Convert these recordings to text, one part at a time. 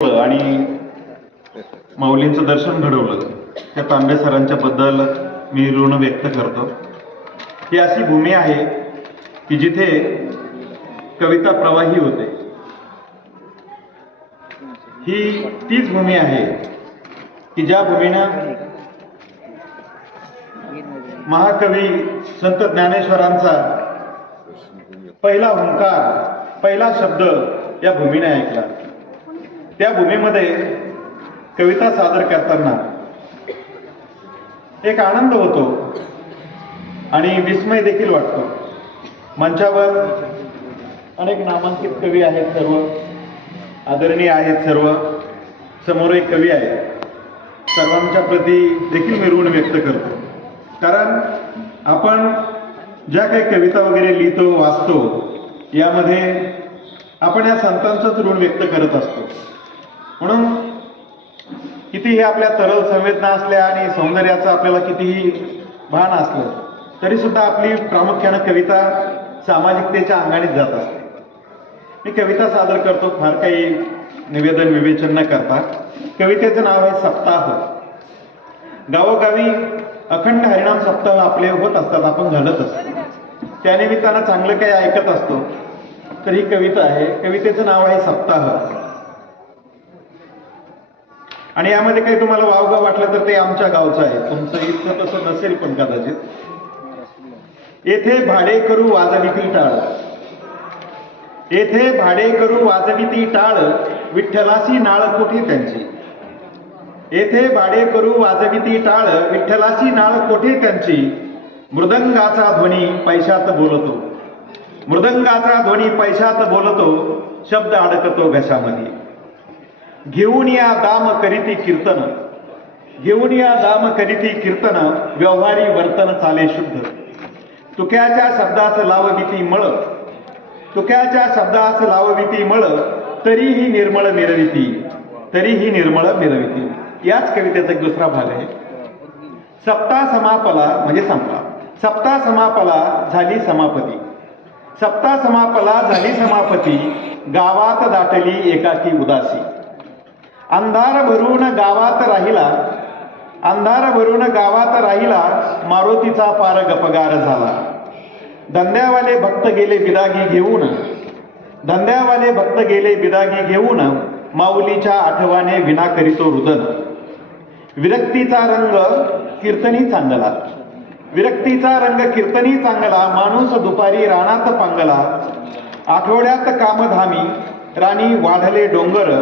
आणि माऊलींचं दर्शन घडवलं त्या तांबे सरांच्या बद्दल मी ऋण व्यक्त करतो. ही अशी भूमी आहे की जिथे कविता प्रवाही होते. ही तीच भूमी आहे की ज्या भूमीनं महाकवी संत ज्ञानेश्वरांचा पहिला हुंकार, पहिला शब्द या भूमीने ऐकला. त्या भूमीमध्ये कविता सादर करताना एक आनंद होतो आणि विस्मय देखील वाटतो. मंचावर अनेक नामांकित कवी आहेत, सर्व आदरणीय आहेत, सर्व समोर एक कवी आहे. सर्वांच्या प्रती देखील मी ऋण व्यक्त करतो, कारण आपण ज्या काही कविता वगैरे लिहितो, वाचतो, यामध्ये आपण या संतांचंच ऋण व्यक्त करत असतो. म्हणून कितीही आपल्या तरल संवेदना असल्या आणि सौंदर्याचं आपल्याला कितीही भान असलं तरी सुद्धा आपली प्रामुख्यानं कविता सामाजिकतेच्या अंगानेच जात असते. मी कविता सादर करतो, फार काही निवेदन विवेचन न करता. कवितेचं नाव आहे सप्ताह. गावोगावी अखंड हरिनाम सप्ताह आपले होत असतात, आपण घालत असतो. त्यानिमित्तानं चांगलं काही ऐकत असतो. तर ही कविता आहे, कवितेचं नाव आहे सप्ताह. आणि यामध्ये काही तुम्हाला वावगाव वाटलं तर ते आमच्या गावचं आहे, तुमचं इतकं तसं नसेल पण कदाचित. येथे भाडे करू वाजविती टाळ, येथे भाडे करू वाजविती टाळ, विठ्ठलासी नाळ कोठी त्यांची. येथे भाडे करू वाजविती टाळ, विठ्ठलासी नाळ कोठी त्यांची. मृदंगाचा ध्वनी पैशात बोलतो, मृदंगाचा ध्वनी पैशात बोलतो, शब्द अडकतो घशामध्ये. घेऊन या दाम करीती कीर्तन, घेऊन या दाम करीती कीर्तन, व्यवहारी वर्तन चाले शुद्ध. तुक्याच्या शब्दास लावविती मळ, तुक्याच्या शब्दास लावविती मळ, तरीही निर्मळ मिरविती, तरीही निर्मळ मिरविती. याच कवितेचा एक दुसरा भाग आहे. सप्ता समापला म्हणजे संपला, सप्ता समापला झाली समापती, सप्ता समापला झाली समापती, गावात दाटली एकाकी उदासी. अंधार भरून गावात राहिला, अंधार भरून गावात राहिला, मारुतीचा पार गपगार झाला. धंद्यावाले भक्त गेले बिदागी घेऊन, धंद्यावाले भक्त गेले बिदागी घेऊन, माऊलीच्या आठवाने विना करीतो रुदन. विरक्तीचा रंग कीर्तनी चांगला, विरक्तीचा रंग कीर्तनी चांगला, माणूस दुपारी रानात पांगला. आठवड्यात कामधामी राणी वाढले डोंगर,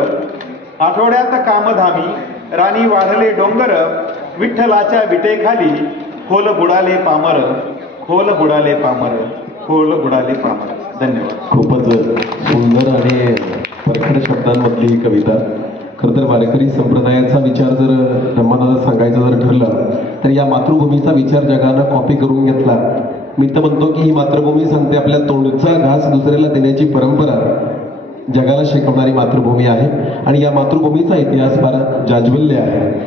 आठवड्यात कामधामी राणी वाढले डोंगर, विठ्ठलाच्या विटेखाली खोल बुडाले पामर, खोल बुडाले पामर, खोल बुडाले पामर. धन्यवाद. खूपच सुंदर आणि परखड शब्दांमधली ही कविता. खरं तर वारकरी संप्रदायाचा विचार जर ब्रह्मानंद सांगायचं जर ठरलं तर या मातृभूमीचा विचार जगानं कॉपी करून घेतला. मी तर म्हणतो की ही मातृभूमी सांगते आपल्या तोंडचा घास दुसऱ्याला देण्याची परंपरा जगाला शिकवणारी मातृभूमी आहे आणि या मातृभूमीचा इतिहास फार जाज्वल्य आहे.